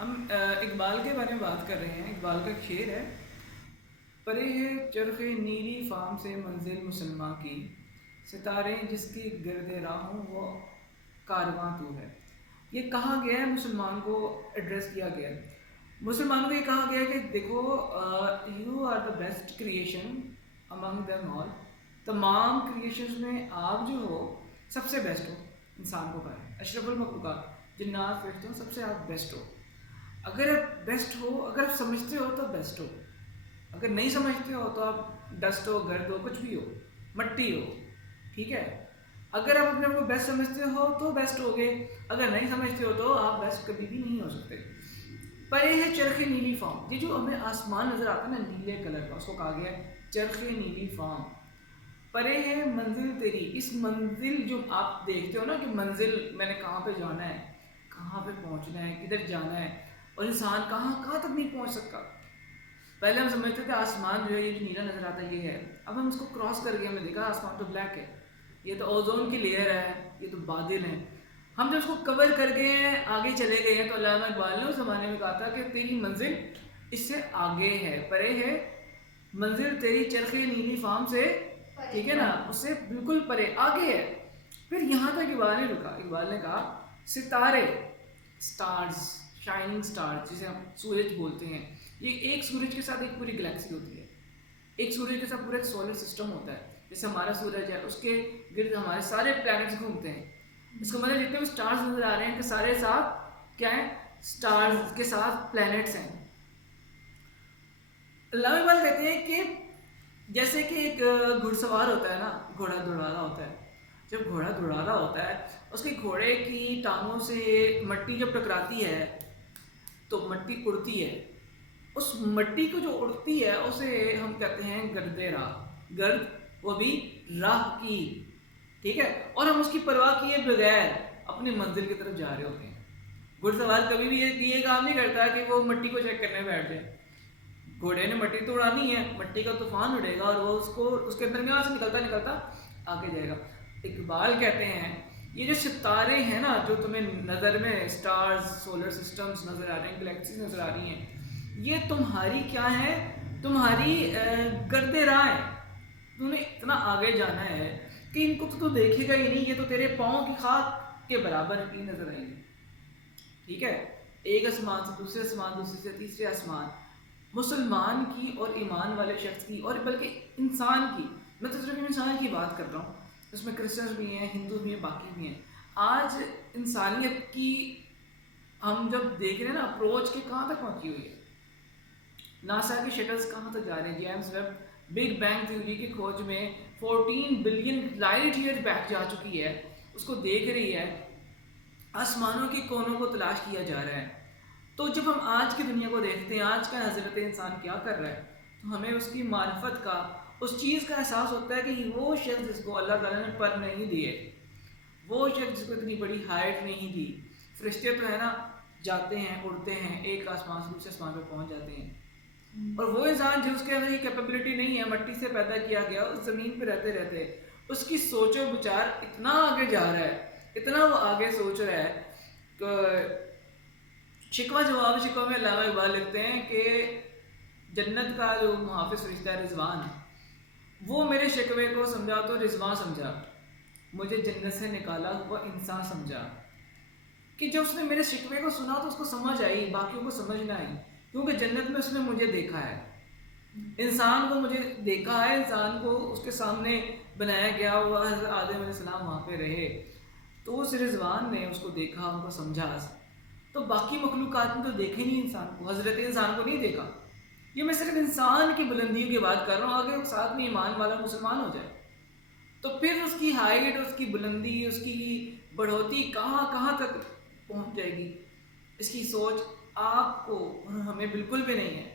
ہم اقبال کے بارے میں بات کر رہے ہیں. اقبال کا ایک شعر ہے: پرے ہے چرخ نیلی فام سے منزل مسلماں کی، ستارے جس کی گرد راہوں وہ کارواں تو ہے. یہ کہا گیا ہے، مسلمان کو ایڈریس کیا گیا ہے. مسلمانوں کو یہ کہا گیا ہے کہ دیکھو، you are the best creation among them all. تمام کریشنز میں آپ جو ہو سب سے بیسٹ ہو. انسان کو کہا ہے اشرف المخلوقات، جنات فرشتوں سب سے آپ بیسٹ ہو. اگر آپ بیسٹ ہو، اگر آپ سمجھتے ہو تو بیسٹ ہو، اگر نہیں سمجھتے ہو تو آپ ڈسٹ ہو، گرد ہو، کچھ بھی ہو، مٹی ہو. ٹھیک ہے؟ اگر آپ اپنے آپ کو بیسٹ سمجھتے ہو تو بیسٹ ہو گئے، اگر نہیں سمجھتے ہو تو آپ بیسٹ کبھی بھی نہیں ہو سکتے. پرے ہے چرخ نیلی فام، یہ جو ہمیں آسمان نظر آتا ہے نا نیلے کلر کا، اس کو کہا گیا ہے چرخ نیلی فام. پرے ہے منزل تیری، اس منزل جو آپ دیکھتے ہو نا کہ منزل میں نے کہاں پہ جانا ہے، کہاں پہ پہنچنا ہے، کدھر جانا ہے، اور انسان کہاں کہاں تک نہیں پہنچ سکتا. پہلے ہم سمجھتے تھے آسمان جو ہے یہ جو نیلا نظر آتا ہے یہ ہے، اب ہم اس کو کراس کر کے ہم نے دیکھا آسمان تو بلیک ہے، یہ تو اوزون کی لیئر ہے، یہ تو بادل ہیں. ہم جب اس کو کور کر گئے ہیں، آگے چلے گئے ہیں، تو علامہ اقبال نے اس زمانے میں کہا تھا کہ تیری منزل اس سے آگے ہے، پرے ہے منزل تیری چرخ نیلی فام سے، ٹھیک ہے نا، اس سے بالکل پرے آگے ہے. پھر یہاں تک اقبال نے رکا. اقبال نے کہا ستارے، اسٹارز، شائننگ اسٹارز جسے ہم سورج بولتے ہیں، یہ ایک سورج کے ساتھ ایک پوری گلیکسی ہوتی ہے. ایک سورج کے ساتھ پورا ایک سولر سسٹم ہوتا ہے. جیسے ہمارا سورج ہے، اس کے گرد ہمارے سارے پلانٹس گھومتے ہیں. اس کا مطلب جتنے بھی اسٹارز نظر آ رہے ہیں کہ سارے ساتھ کیا ہیں، اسٹارز کے ساتھ پلانٹس ہیں. علامہ اقبال کہتے ہیں کہ جیسے کہ ایک گھڑ سوار ہوتا ہے نا، گھوڑا دوڑا رہا ہوتا ہے. جب گھوڑا دوڑا رہا ہوتا ہے، اس کے گھوڑے کی ٹانگوں سے مٹی جب ٹکراتی ہے تو مٹی اڑتی ہے. اس مٹی کو جو اڑتی ہے اسے ہم کہتے ہیں گرد راہ، گرد وہ بھی راہ کی. ٹھیک ہے؟ اور ہم اس کی پرواہ کیے بغیر اپنی منزل کی طرف جا رہے ہوتے ہیں. گھڑ سوار کبھی بھی یہ کام نہیں کرتا کہ وہ مٹی کو چیک کرنے بیٹھ جائے. گھوڑے نے مٹی تو اڑانی ہے، مٹی کا طوفان اڑے گا اور وہ اس کے درمیان سے نکلتا نکلتا آگے جائے گا. اقبال کہتے ہیں یہ جو ستارے ہیں نا، جو تمہیں نظر میں اسٹارز، سولر سسٹمز نظر آ رہے ہیں، گلیکسیز نظر آ رہی ہیں، یہ تمہاری کیا ہے، تمہاری گرد راہ ہے. تم نے اتنا آگے جانا ہے کہ ان کو تو دیکھے گا ہی نہیں، یہ تو تیرے پاؤں کی خاک کے برابر ہی نظر آئیں گے. ٹھیک ہے؟ ایک آسمان سے دوسرے آسمان، دوسرے سے تیسرے آسمان. مسلمان کی اور ایمان والے شخص کی، اور بلکہ انسان کی، میں تو صرف انسان کی بات کر رہا ہوں، اس میں کرسچنز بھی ہیں، ہندو بھی ہیں، باقی بھی ہیں. آج انسانیت کی ہم جب دیکھ رہے ہیں نا اپروچ کہ کہاں تک پہنچی ہوئی ہے. ناسا کی شٹلز کہاں تک جا رہے ہیں. James Webb big bang theory کی کھوج میں 14 بلین لائٹ ایئر بیک جا چکی ہے، اس کو دیکھ رہی ہے، آسمانوں کی کونوں کو تلاش کیا جا رہا ہے. تو جب ہم آج کی دنیا کو دیکھتے ہیں، آج کا حضرت انسان کیا کر رہا ہے، تو ہمیں اس کی معرفت کا، اس چیز کا احساس ہوتا ہے کہ وہ شخص جس کو اللہ تعالیٰ نے پر نہیں دیے، وہ شخص جس کو اتنی بڑی ہائٹ نہیں دی. فرشتے تو ہے نا جاتے ہیں، اڑتے ہیں، ایک آسمان سے دوسرے آسمان پہ پہنچ جاتے ہیں. اور وہ انسان جس کے اندر یہ کیپیبلٹی نہیں ہے، مٹی سے پیدا کیا گیا، اس زمین پہ رہتے رہتے اس کی سوچ و بچار اتنا آگے جا رہا ہے، اتنا وہ آگے سوچ رہا ہے کہ شکوہ جواب شکوہ میں علامہ اقبال لکھتے ہیں کہ جنت کا جو محافظ فرشتہ ہے رضوان، وہ میرے شکوے کو سمجھا تو رضوان سمجھا، مجھے جنت سے نکالا ہوا انسان سمجھا. کہ جب اس نے میرے شکوے کو سنا تو اس کو سمجھ آئی، باقیوں کو سمجھ نہ آئی، کیونکہ جنت میں اس نے مجھے دیکھا ہے، انسان کو مجھے دیکھا ہے، انسان کو اس کے سامنے بنایا گیا. وہ حضرت آدم علیہ السلام وہاں پہ رہے، تو اس رضوان نے اس کو دیکھا، ان کو سمجھا. تو باقی مخلوقات نے تو دیکھے نہیں انسان کو، حضرت انسان کو نہیں دیکھا. یہ میں صرف انسان کی بلندیوں کی بات کر رہا ہوں، آگے ساتھ میں ایمان والا مسلمان ہو جائے تو پھر اس کی ہائٹ، اس کی بلندی، اس کی بڑھوتی کہاں کہاں تک پہنچ جائے گی. اس کی سوچ آپ کو اور ہمیں بالکل بھی نہیں ہے.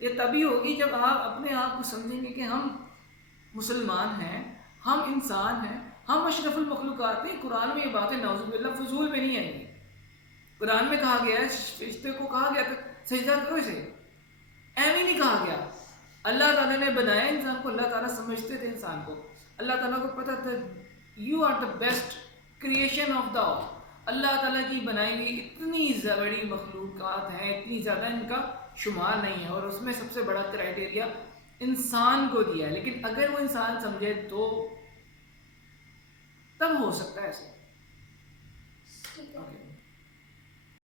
یہ تبھی ہوگی جب آپ اپنے آپ کو سمجھیں گے کہ ہم مسلمان ہیں، ہم انسان ہیں، ہم اشرف المخلوقات ہیں. قرآن میں یہ باتیں نعوذ باللہ فضول میں نہیں آئیں گی. قرآن میں کہا گیا ہے، فرشتے کو کہا گیا تھا سجدہ کرو اسے، ایویں نہیں کہا گیا. اللہ تعالیٰ نے بنایا انسان کو، اللہ تعالیٰ سمجھتے تھے انسان کو، اللہ تعالیٰ کو پتہ تھا you are the best creation of the all. اللہ تعالیٰ کی بنائی ہوئی اتنی بڑی مخلوقات ہیں، اتنی زیادہ ان کا شمار نہیں ہے، اور اس میں سب سے بڑا کرائٹیریا انسان کو دیا ہے، لیکن اگر وہ انسان سمجھے تو تب ہو سکتا ہے ایسے.